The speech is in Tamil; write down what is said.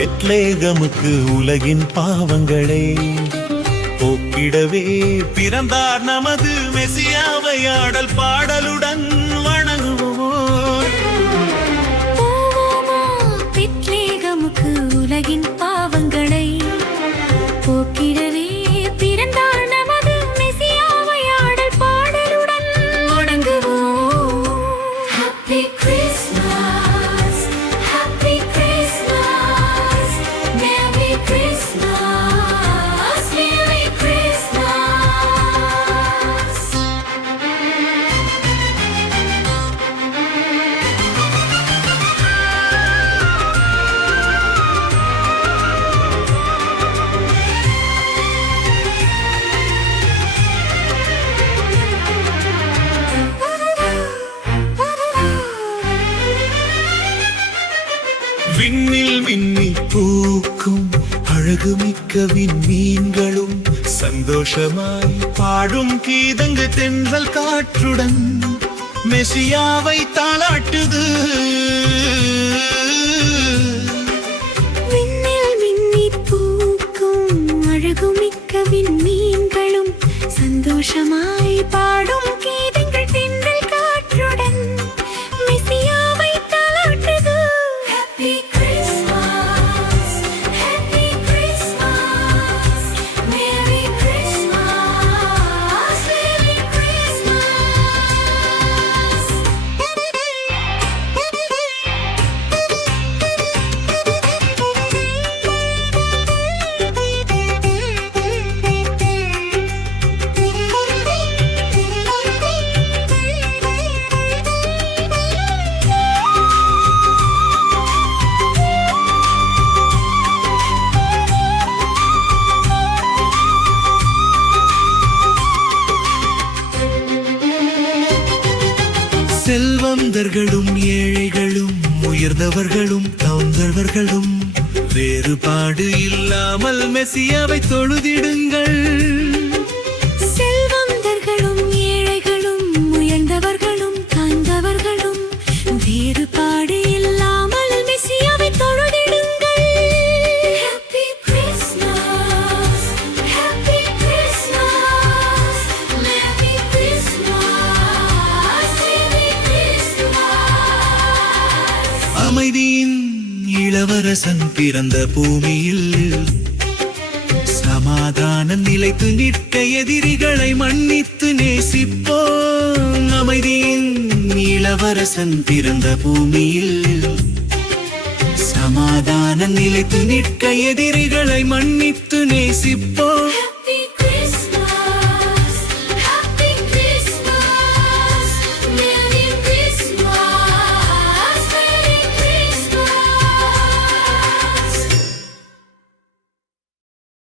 பெத்லேகமுக்கு உலகின் பாவங்களை போக்கிடவே பிறந்தார் நமது மெசியாவை ஆடல் பாடலுடன் வணங்குவோம். பெத்லேகமுக்கு உலகின் பாவங்களை போக்கிடவே பிறந்தார் நமது மெசியாவை ஆடல் பாடலுடன் வணங்குவோம். Happy Christmas, Happy Christmas, Merry Christmas, Merry Christmas. விண்ணில் மின்னி பூக்கும் அழகுமிக்க விண்மீன்களும் சந்தோஷமாய் பாடும் கீதங்கு தென்றல் காற்றுடன் மெசியாவை தாளாட்டுது. விண்ணில் மின்னி பூக்கும் அழகுமிக்க விண்மீன்களும் சந்தோஷமாய் பாடும் கீதங்கள் தென்றல் காற்றுடன் மெசியாவை தாளாட்டுது. Happy Christmas, Happy Christmas, Merry Christmas, Merry Christmas. செல்வந்தர்களும் ஏழைகளும் உயர்ந்தவர்களும் தாழ்ந்தவர்களும் வேறுபாடு இல்லாமல் மெசியாவை தொழுதிடுங்கள். செல்வந்தர்களும் ஏழைகளும் உயர்ந்தவர்களும் தாழ்ந்தவர்களும் வேறுபாடு இல்லாமல் மெசியாவை தொழுதிடுங்கள். Happy Christmas, Happy Christmas, Merry Christmas, Merry Christmas. அமைதியின் இளவரசன் பிறந்த பூமியில் சமாதானம் நிலைத்து நிற்க எதிரிகளை மன்னித்து நேசிப்போம். அமைதியின் இளவரசன் பிறந்த பூமியில் சமாதானம் நிலைத்து நிற்க எதிரிகளை மன்னித்து நேசிப்போம்.